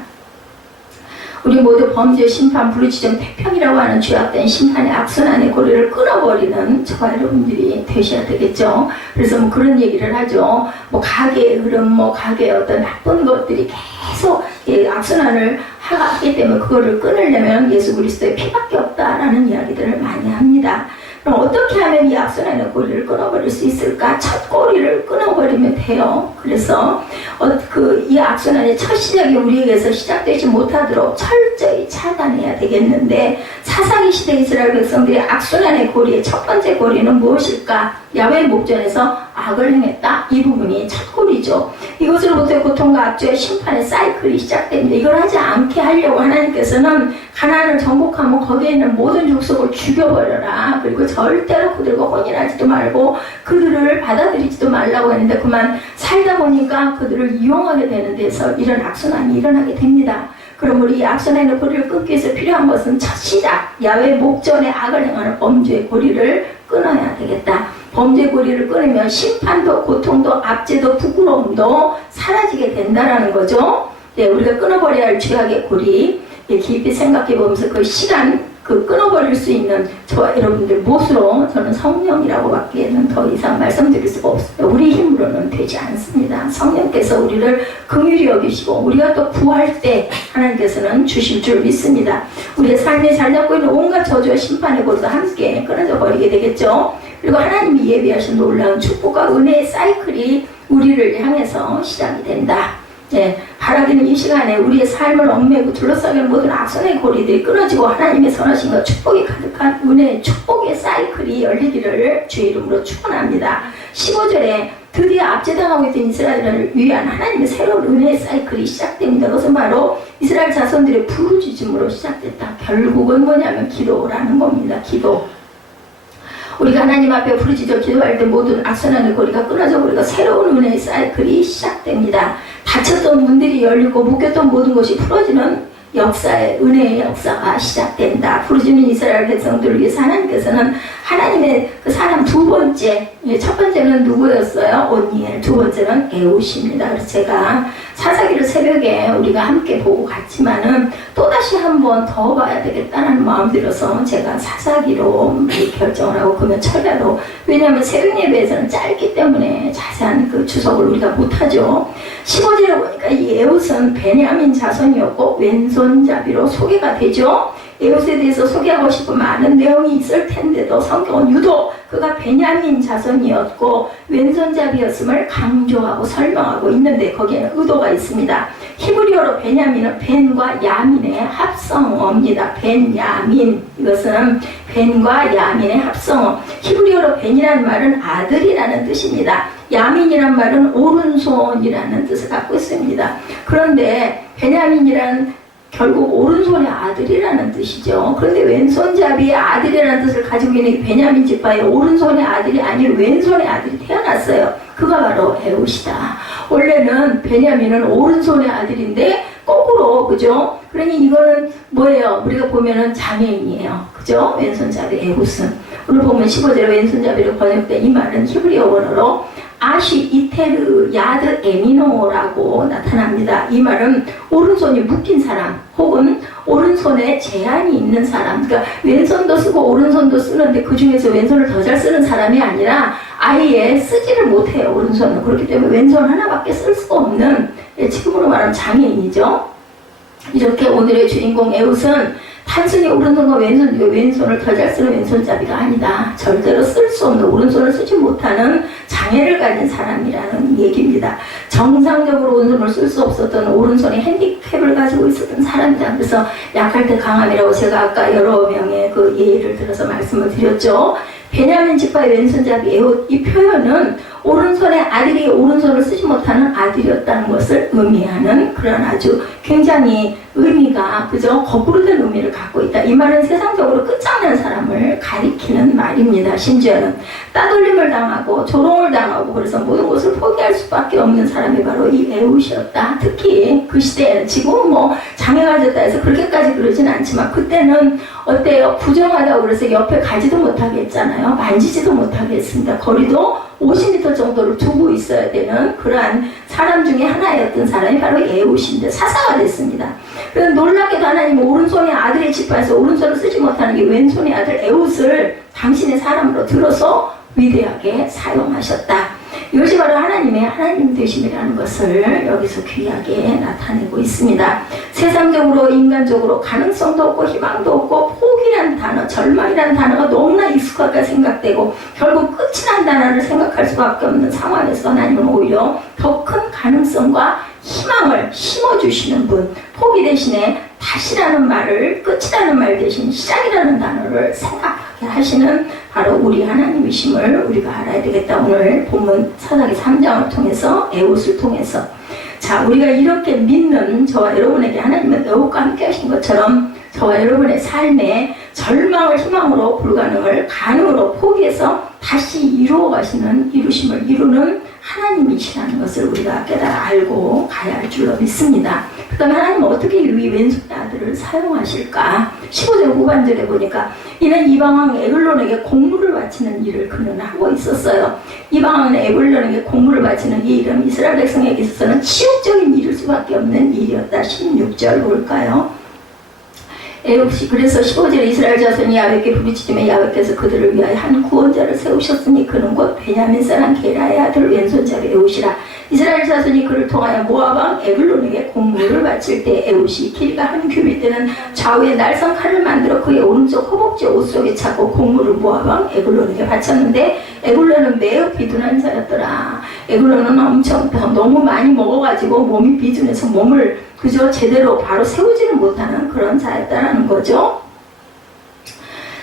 우리 모두 범죄, 심판, 부르짖음, 태평이라고 하는 죄악된 심판의 악순환의 고리를 끊어버리는 저와 여러분들이 되셔야 되겠죠. 그래서 뭐 그런 얘기를 하죠. 뭐 가계의 흐름, 뭐 가계의 어떤 나쁜 것들이 계속 악순환을 하기 때문에 그거를 끊으려면 예수 그리스도의 피밖에 없다라는 이야기들을 많이 합니다. 그럼 어떻게 하면 이 악순환의 고리를 끊어버릴 수 있을까? 첫 고리를 끊어버리면 돼요. 그래서 이 악순환의 첫 시작이 우리에게서 시작되지 못하도록 철저히 차단해야 되겠는데, 사사기 시대 이스라엘 백성들의 악순환의 고리의 첫 번째 고리는 무엇일까? 야훼 목전에서 악을 행했다. 이 부분이 첫 고리죠. 이것으로부터 고통과 압제와 심판의 사이클이 시작됩니다. 이걸 하지 않게 하려고 하나님께서는 가나안을 정복하면 거기에 있는 모든 족속을 죽여버려라. 그리고 절대로 그들과 혼인하지도 말고 그들을 받아들이지도 말라고 했는데, 그만 살다 보니까 그들을 이용하게 되는 데서 이런 악순환이 일어나게 됩니다. 그럼 우리 이 악순환의 고리를 끊기 위해서 필요한 것은 첫 시작, 야훼 목전에 악을 행하는 범죄의 고리를 끊어야 되겠다. 범죄 고리를 끊으면 심판도 고통도 압제도 부끄러움도 사라지게 된다라는 거죠. 네, 우리가 끊어버려야 할 죄악의 고리 깊이 생각해 보면서 그 시간 그 끊어버릴 수 있는 저와 여러분들 못으로 저는 성령이라고밖에는 더 이상 말씀드릴 수가 없어요. 우리 힘으로는 되지 않습니다. 성령께서 우리를 긍휼히 여기시고 우리가 또 구할 때 하나님께서는 주실 줄 믿습니다. 우리의 삶에 잘 잡고 있는 온갖 저주와 심판의 고리도 함께 끊어져 버리게 되겠죠. 그리고 하나님이 예비하신 놀라운 축복과 은혜의 사이클이 우리를 향해서 시작이 된다. 바라기는 이 시간에 우리의 삶을 얽매고 둘러싸는 모든 악선의 고리들이 끊어지고 하나님의 선하심과 축복이 가득한 은혜의 축복의 사이클이 열리기를 주의 이름으로 축원합니다. 15절에 드디어 압제당하고 있던 이스라엘을 위한 하나님의 새로운 은혜의 사이클이 시작됩니다. 그것은 바로 이스라엘 자손들의 부르짖음으로 시작됐다. 결국은 뭐냐면 기도라는 겁니다. 기도. 우리가 하나님 앞에 부르짖어 기도할 때 모든 악선하는 고리가 끊어져 버리고 새로운 은혜의 사이클이 시작됩니다. 닫혔던 문들이 열리고 묶였던 모든 것이 풀어지는 역사의 은혜의 역사가 시작된다. 부르짖는 이스라엘 백성들을 위해서 하나님께서는 하나님의 그 사람 두 번째, 첫 번째는 누구였어요? 온니엘. 두 번째는 에웃입니다. 그래서 제가 사사기를 새벽에 우리가 함께 보고 갔지만은 또다시 한 번 더 봐야 되겠다는 마음 들어서 제가 사사기로 결정을 하고 그러면 철야로, 왜냐하면 새벽 예배에서는 짧기 때문에 자세한 그 주석을 우리가 못하죠. 15절에 보니까 이 에웃은 베냐민 자손이었고 왼손잡이로 소개가 되죠. 에웃에 대해서 소개하고 싶은 많은 내용이 있을 텐데도 성경은 유독 그가 베냐민 자손이었고 왼손잡이였음을 강조하고 설명하고 있는데 거기에는 의도가 있습니다. 히브리어로 베냐민은 벤과 야민의 합성어입니다. 벤야민, 이것은 벤과 야민의 합성어. 히브리어로 벤이라는 말은 아들이라는 뜻입니다. 야민이란 말은 오른손이라는 뜻을 갖고 있습니다. 그런데 베냐민이란 결국 오른손의 아들이라는 뜻이죠. 그런데 왼손잡이의 아들이라는 뜻을 가지고 있는 베냐민 지파의 오른손의 아들이 아닌 왼손의 아들이 태어났어요. 그가 바로 에웃이다. 원래는 베냐민은 오른손의 아들인데 거꾸로, 그죠? 그러니 이거는 뭐예요? 우리가 보면은 장애인이에요. 그죠? 왼손잡이 에웃은. 오늘 보면 15절에 왼손잡이로 번역된 이 말은 히브리어 원어로 아시 이테르 야드 에미노라고 나타납니다. 이 말은 오른손이 묶인 사람 혹은 오른손에 제한이 있는 사람, 그러니까 왼손도 쓰고 오른손도 쓰는데 그 중에서 왼손을 더 잘 쓰는 사람이 아니라 아예 쓰지를 못해요. 오른손은. 그렇기 때문에 왼손 하나밖에 쓸 수가 없는, 지금으로 말하면 장애인이죠. 이렇게 오늘의 주인공 에웃은 단순히 오른손과 왼손을 더 잘 쓰는 왼손잡이가 아니다. 절대로 쓸 수 없는, 오른손을 쓰지 못하는 장애를 가진 사람이라는 얘기입니다. 정상적으로 오른손을 쓸 수 없었던 오른손의 핸디캡을 가지고 있었던 사람이다. 그래서 약할 때 강함이라고 제가 아까 여러 명의 그 예를 들어서 말씀을 드렸죠. 베냐민 지파의 왼손잡이 에웃, 이 표현은 오른손의 아들이 오른손을 쓰지 못하는 아들이었다는 것을 의미하는 그런 아주 굉장히 의미가, 그죠? 거꾸로 된 의미를 갖고 있다. 이 말은 세상적으로 끝장난 사람을 가리키는 말입니다. 심지어는 따돌림을 당하고 조롱을 당하고 그래서 모든 것을 포기할 수밖에 없는 사람이 바로 이 에웃이었다. 특히 그 시대에는, 지금은 뭐 장애가 가졌다 해서 그렇게까지 그러진 않지만 그때는 어때요? 부정하다고 그래서 옆에 가지도 못하게 했잖아요. 만지지도 못하게 했습니다. 거리도 50m 정도를 두고 있어야 되는 그러한 사람 중에 하나였던 사람이 바로 에웃인데 사사가 됐습니다. 그래서 놀랍게도 하나님은 오른손의 아들의 지파에서 오른손을 쓰지 못하는 이 왼손의 아들 에웃을 당신의 사람으로 들어서 위대하게 사용하셨다. 이것이 바로 하나님의 하나님 되심이라는 것을 여기서 귀하게 나타내고 있습니다. 세상적으로 인간적으로 가능성도 없고 희망도 없고 포기라는 단어, 절망이라는 단어가 너무나 익숙하게 생각되고 결국 끝이라는 단어를 생각할 수밖에 없는 상황에서 하나님은 오히려 더 큰 가능성과 희망을 심어주시는 분, 포기 대신에 다시라는 말을, 끝이라는 말 대신 시작이라는 단어를 생각하게 하시는 바로 우리 하나님이심을 우리가 알아야 되겠다. 오늘 본문 사사기 3장을 통해서, 에웃을 통해서. 자, 우리가 이렇게 믿는 저와 여러분에게 하나님은 에웃과 함께 하신 것처럼 저와 여러분의 삶에 절망을 희망으로, 불가능을 가능으로 포기해서 다시 이루어 가시는, 이루심을 이루는 하나님이시라는 것을 우리가 깨달아 알고 가야 할 줄로 믿습니다. 그 다음에 하나님은 어떻게 이 왼손의 아들을 사용하실까? 15절 후반절에 보니까 이는 이방왕 에글론에게 공물을 바치는 일을 그는 하고 있었어요. 이방왕은 에글론에게 공물을 바치는 이 일은 이스라엘 백성에게 있어서는 치욕적인 일일 수밖에 없는 일이었다. 16절 볼까요? 애굽시 그래서 15절에 이스라엘 자손이 야훼께 부르짖으며 야훼께서 그들을 위하여 한 구원자를 세우셨으니 그는 곧 베냐민 사람 게라의 아들 왼손잡이 에훗이라. 이스라엘 자손이 그를 통하여 모압 왕 에글론에게 공물을 바칠 때 에훗이 길가 한 규빗 되는 좌우에 날선 칼을 만들어 그의 오른쪽 허벅지 옷 속에 차고 공물을 모압 왕 에글론에게 바쳤는데 에글론은 매우 비둔한 자였더라. 에글론은 엄청 너무 많이 먹어가지고 몸이 비둔해서 몸을 그저 제대로 바로 세우지는 못하는 그런 자였다라는 거죠.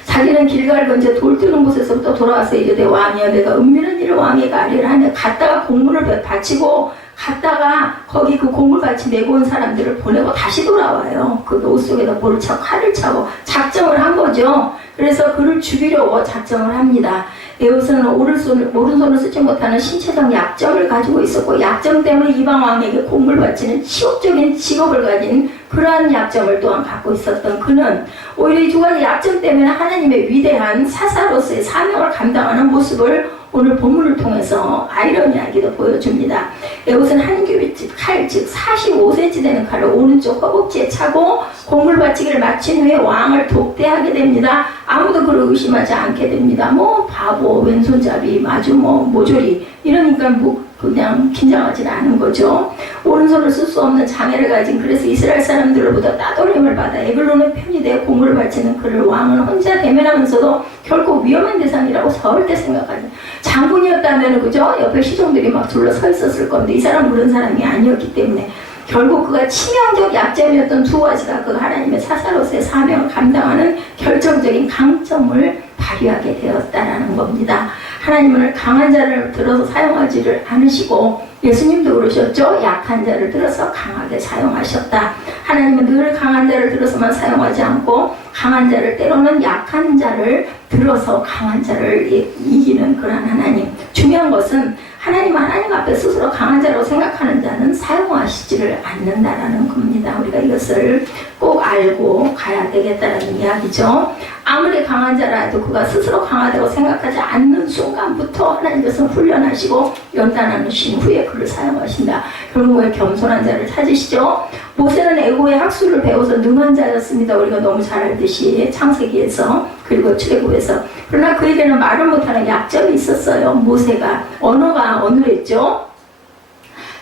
자기는 길갈 건져 돌 뜨는 곳에서부터 돌아와서 이르되 왕이여 내가 은밀한 일을 왕에게 알리라 하니 갔다가 공물을 바치고 갔다가 거기 그 공물 같이 메고 온 사람들을 보내고 다시 돌아와요. 그 옷 속에다 볼을 차고 칼을 차고 작정을 한 거죠. 그래서 그를 죽이려고 작정을 합니다. 에훗은 오른손을 쓰지 못하는 신체적 약점을 가지고 있었고 약점 때문에 이방 왕에게 공물 바치는 치욕적인 직업을 가진 그러한 약점을 또한 갖고 있었던 그는 오히려 이 두 가지 약점 때문에 하나님의 위대한 사사로서의 사명을 감당하는 모습을 오늘 본문을 통해서 아이러니하게도 보여줍니다. 에훗은 한 규빗 칼, 즉 45cm 되는 칼을 오른쪽 허벅지에 차고 공물 바치기를 마친 후에 왕을 독대하게 됩니다. 아무도 그를 의심하지 않게 됩니다. 뭐 바보, 왼손잡이, 마주 모조리 이러니까 그냥 긴장하지 않은 거죠. 오른손을 쓸 수 없는 장애를 가진 그래서 이스라엘 사람들로부터 따돌림을 받아 에글론의 편이 되어 공물을 바치는 그를 왕은 혼자 대면하면서도 결코 위험한 대상이라고 절대 생각하지. 장군이었다면 그죠? 옆에 시종들이 막 둘러서 있었을 건데 이 사람은 그런 사람이 아니었기 때문에 결국 그가 치명적 약점이었던 두 가지가 그 하나님의 사사로서의 사명을 감당하는 결정적인 강점을 발휘하게 되었다라는 겁니다. 하나님은 강한 자를 들어서 사용하지를 않으시고 예수님도 그러셨죠. 약한 자를 들어서 강하게 사용하셨다. 하나님은 늘 강한 자를 들어서만 사용하지 않고 강한 자를 때로는 약한 자를 들어서 강한 자를 이기는 그런 하나님. 중요한 것은 하나님 앞에 스스로 강한 자라고 생각하는 자는 사용하시지를 않는다라는 겁니다. 우리가 이것을 꼭 알고 가야 되겠다는 이야기죠. 아무리 강한 자라도 그가 스스로 강하다고 생각하지 않는 순간부터 하나님께서 훈련하시고 연단하신 후에 그를 사용하신다. 결국에 겸손한 자를 찾으시죠. 모세는 애고의 학술을 배워서 능한 자였습니다. 우리가 너무 잘 알듯이 창세기에서 그리고 출애굽에서. 그러나 그에게는 말을 못하는 약점이 있었어요. 모세가 언어가 어눌했죠.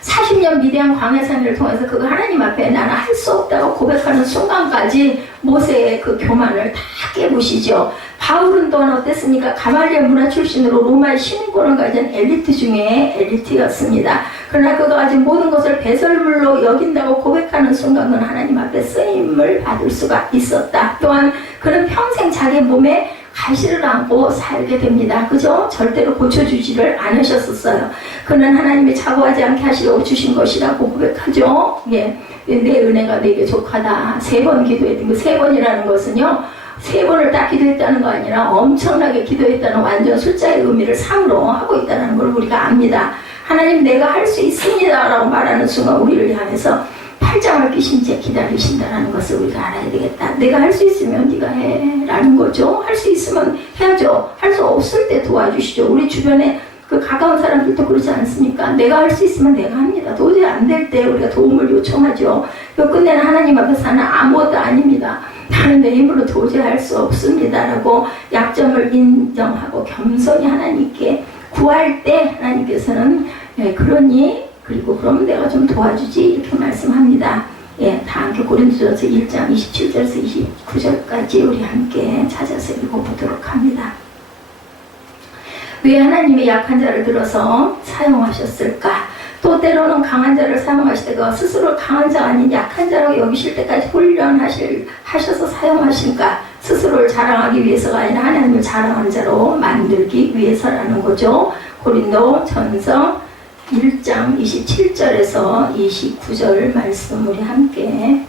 40년 미대한 광야생활을 통해서 그가 하나님 앞에 나는 할 수 없다고 고백하는 순간까지 모세의 그 교만을 다 깨부시죠. 바울은 또한 어땠습니까? 가말리엘 문화 출신으로 로마의 시민권을 가진 엘리트 중에 엘리트였습니다. 그러나 그가 가진 모든 것을 배설물로 여긴다고 고백하는 순간은 하나님 앞에 쓰임을 받을 수가 있었다. 또한 그는 평생 자기 몸에 가시를 안고 살게 됩니다. 그죠? 절대로 고쳐주지를 않으셨었어요. 그는 하나님이 자고하지 않게 하시려고 주신 것이라고 고백하죠. 예, 내 은혜가 내게 족하다. 3번 기도했던 그 3번이라는 것은요. 3번을 딱 기도했다는 거 아니라 엄청나게 기도했다는 완전 숫자의 의미를 상으로 하고 있다는 걸 우리가 압니다. 하나님 내가 할 수 있습니다 라고 말하는 순간 우리를 향해서 팔짱을 끼신 채 기다리신다는 것을 우리가 알아야 되겠다. 내가 할 수 있으면 네가 해 라는 거죠. 할 수 있으면 해야죠. 할 수 없을 때 도와주시죠. 우리 주변에 그 가까운 사람들도 그렇지 않습니까? 내가 할 수 있으면 내가 합니다. 도저히 안 될 때 우리가 도움을 요청하죠. 그 끝내는 하나님 앞에서 나는 아무것도 아닙니다. 나는 내 힘으로 도저히 할 수 없습니다 라고 약점을 인정하고 겸손히 하나님께 구할 때 하나님께서는 그러니 그리고 그러면 내가 좀 도와주지 이렇게 말씀합니다. 예, 다 함께 고린도전서 1장 27절에서 29절까지 우리 함께 찾아서 읽어보도록 합니다. 왜 하나님의 약한 자를 들어서 사용하셨을까? 또 때로는 강한 자를 사용하실 때가 스스로 강한 자가 아닌 약한 자라고 여기실 때까지 훈련하셔서 사용하실까? 스스로를 자랑하기 위해서가 아니라 하나님을 자랑하는 자로 만들기 위해서라는 거죠. 고린도전서 1장 27절에서 29절 말씀 우리 함께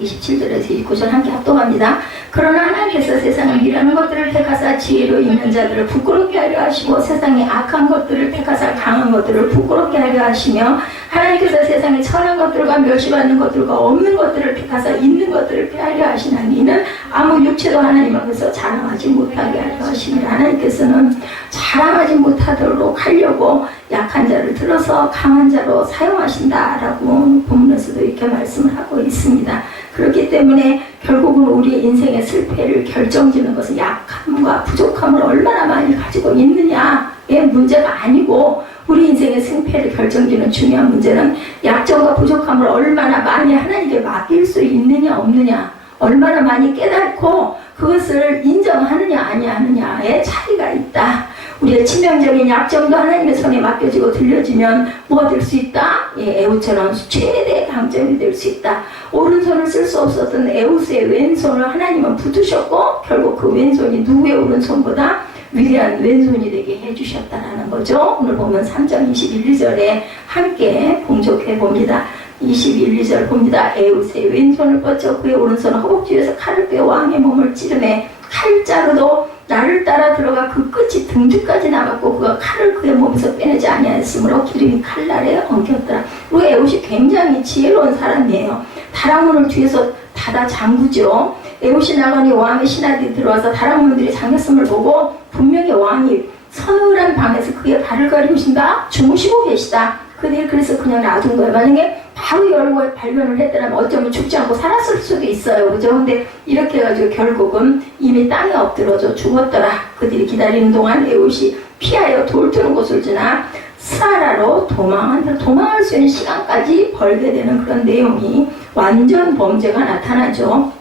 27절에서 29절 함께 합독합니다. 그러나 하나님께서 세상을 미라는 것들을 택하사 지혜로 있는 자들을 부끄럽게 하려 하시고 세상의 악한 것들을 택하사 강한 것들을 부끄럽게 하려 하시며 하나님께서 세상의 천한 것들과 멸시받는 것들과 없는 것들을 택하사 있는 것들을 피하려 하시나니 이는 아무 육체도 하나님 앞에서 자랑하지 못하게 하려 하십니다. 하나님께서는 자랑하지 못하도록 하려고 약한 자를 들어서 강한 자로 사용하신다라고 본문에서도 이렇게 말씀을 하고 있습니다. 그렇기 그렇기 때문에 결국은 우리 인생의 실패를 결정짓는 것은 약함과 부족함을 얼마나 많이 가지고 있느냐의 문제가 아니고, 우리 인생의 승패를 결정짓는 중요한 문제는 약점과 부족함을 얼마나 많이 하나님께 맡길 수 있느냐 없느냐, 얼마나 많이 깨닫고 그것을 인정하느냐 아니하느냐의 차이가 있다. 우리의 치명적인 약점도 하나님의 손에 맡겨지고 들려지면 뭐가 될 수 있다? 에우처럼 최대의 강점이 될 수 있다. 오른손을 쓸 수 없었던 에우스의 왼손을 하나님은 붙으셨고, 결국 그 왼손이 누구의 오른손보다 위대한 왼손이 되게 해주셨다라는 거죠. 오늘 보면 3장 21, 2절에 함께 봉독해 봅니다. 21, 2절 봅니다. 에우스의 왼손을 뻗쳐 그의 오른손은 허벅지에서 칼을 빼어 왕의 몸을 찌르매 칼자루도 나를 따라 들어가 그 끝이 등주까지 남았고 그가 칼을 그의 몸에서 빼내지 아니하였으므로 기름이 칼날에 엉켰더라. 우리 에웃이 굉장히 지혜로운 사람이에요. 다락문을 뒤에서 닫아 잠그죠. 에웃이 나가니 왕의 신하들이 들어와서 다락문들이 잠겼음을 보고 분명히 왕이 서늘한 방에서 그의 발을 가리우신다 주무시고 계시다. 그들이 그래서 그냥 놔둔 거예요. 만약에 바로 열고 발견을 했더라면 어쩌면 죽지 않고 살았을 수도 있어요. 그죠? 근데 이렇게 해가지고 결국은 이미 땅에 엎드러져 죽었더라. 그들이 기다리는 동안 에웃이 피하여 돌투는 곳을 지나 스라로 도망할 수 있는 시간까지 벌게 되는 그런 내용이 완전 범죄가 나타나죠.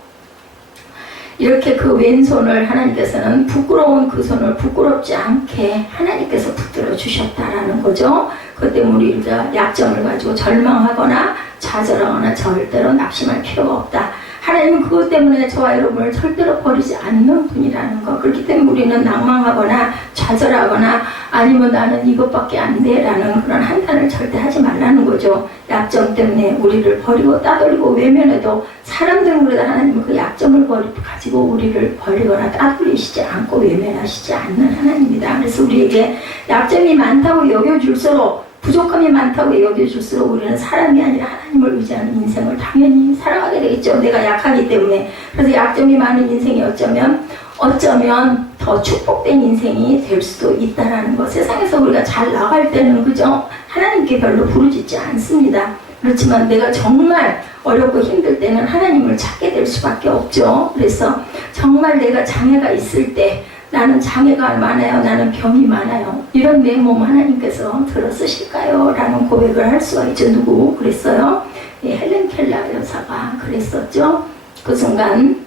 이렇게 그 왼손을 하나님께서는 부끄러운 그 손을 부끄럽지 않게 하나님께서 붙들어 주셨다라는 거죠. 그 때문에 우리가 약점을 가지고 절망하거나 좌절하거나 절대로 낙심할 필요가 없다. 하나님은 그것 때문에 저와 여러분을 절대로 버리지 않는 분이라는 거. 그렇기 때문에 우리는 낭망하거나 좌절하거나 아니면 나는 이것밖에 안 돼라는 그런 한탄을 절대 하지 말라는 거죠. 약점 때문에 우리를 버리고 따돌리고 외면해도 사람들은 그래도 하나님은 그 약점을 가지고 우리를 버리거나 따돌리시지 않고 외면하시지 않는 하나님이다. 그래서 우리에게 약점이 많다고 여겨줄수록, 부족함이 많다고 여겨줄수록 우리는 사람이 아니라 하나님을 의지하는 인생을 당연히 살아가게 되겠죠. 내가 약하기 때문에. 그래서 약점이 많은 인생이 어쩌면 더 축복된 인생이 될 수도 있다라는 것. 세상에서 우리가 잘 나갈 때는 그죠? 하나님께 별로 부르짖지 않습니다. 그렇지만 내가 정말 어렵고 힘들 때는 하나님을 찾게 될 수밖에 없죠. 그래서 정말 내가 장애가 있을 때, 나는 장애가 많아요, 나는 병이 많아요, 이런 내 몸 하나님께서 들어 쓰실까요? 라는 고백을 할 수가 있죠. 누구 그랬어요? 헬렌 켈러 여사가 그랬었죠. 그 순간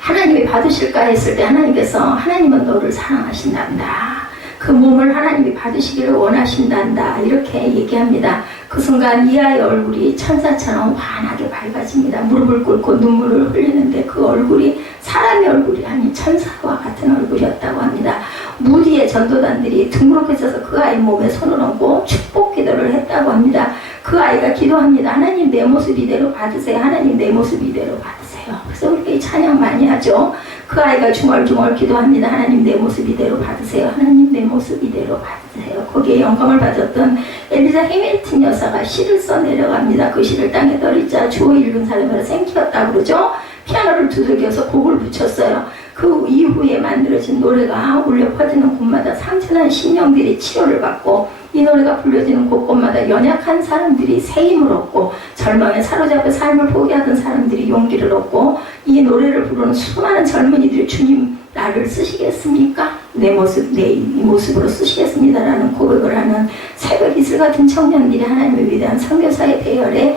하나님이 받으실까 했을 때 하나님께서, 하나님은 너를 사랑하신단다, 그 몸을 하나님이 받으시기를 원하신단다, 이렇게 얘기합니다. 그 순간 이 아이의 얼굴이 천사처럼 환하게 밝아집니다. 무릎을 꿇고 눈물을 흘리는데 그 얼굴이 사람의 얼굴이 아닌 천사와 같은 얼굴이었다고 합니다. 무디의 전도단들이 둥그렇게 서서 그 아이 몸에 손을 얹고 축복 기도를 했다고 합니다. 그 아이가 기도합니다. 하나님 내 모습 이대로 받으세요. 하나님 내 모습 이대로 받으세요. 그래서 우리가 찬양 많이 하죠. 그 아이가 중얼중얼 기도합니다. 하나님 내 모습 이대로 받으세요. 하나님 내 모습 이대로 받으세요. 거기에 영감을 받았던 엘리자 해밀턴 여사가 시를 써 내려갑니다. 그 시를 땅에 떨이자 주어 읽은 사람으로 생기었다고 그러죠. 피아노를 두들겨서 곡을 붙였어요. 그 이후에 만들어진 노래가 울려 퍼지는 곳마다 상처난 심령들이 치료를 받고, 이 노래가 불려지는 곳곳마다 연약한 사람들이 새 힘을 얻고, 절망에 사로잡혀 삶을 포기하던 사람들이 용기를 얻고, 이 노래를 부르는 수많은 젊은이들이 주님 나를 쓰시겠습니까? 내 모습으로 쓰시겠습니다라는 고백을 하는 새벽 이슬 같은 청년들이 하나님의 위대한 선교사의 대열에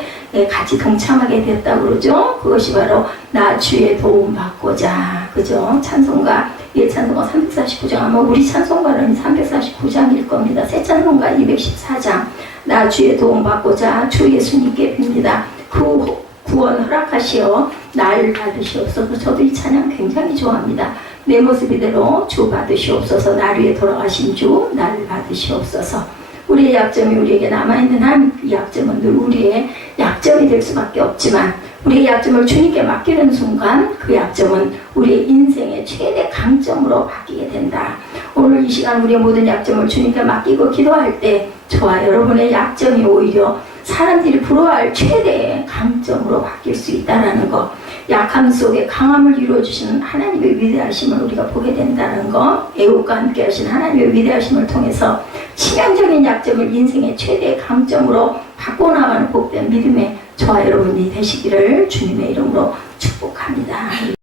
같이 동참하게 됐다고 그러죠. 그것이 바로 나 주의 도움 받고자, 그죠? 찬송가, 예, 찬송가 349장, 아마 우리 찬송가는 349장일 겁니다. 새 찬송가 214장, 나 주의 도움 받고자 주 예수님께 빕니다. 그 구원 허락하시어 날 받으시옵소서. 저도 이 찬양 굉장히 좋아합니다. 내 모습 이대로 주 받으시옵소서. 날 위해 돌아가신 주 날 받으시옵소서. 우리의 약점이 우리에게 남아있는 한, 이 약점은 늘 우리의 약점이 될 수밖에 없지만, 우리의 약점을 주님께 맡기는 순간 그 약점은 우리의 인생의 최대 강점으로 바뀌게 된다. 오늘 이 시간 우리의 모든 약점을 주님께 맡기고 기도할 때 저와 여러분의 약점이 오히려 사람들이 부러워할 최대의 강점으로 바뀔 수 있다는 것. 약함 속에 강함을 이루어주시는 하나님의 위대하심을 우리가 보게 된다는 것. 애국과 함께 하신 하나님의 위대하심을 통해서 치명적인 약점을 인생의 최대의 강점으로 바꿔나가는 복된 믿음의 저와 여러분이 되시기를 주님의 이름으로 축복합니다.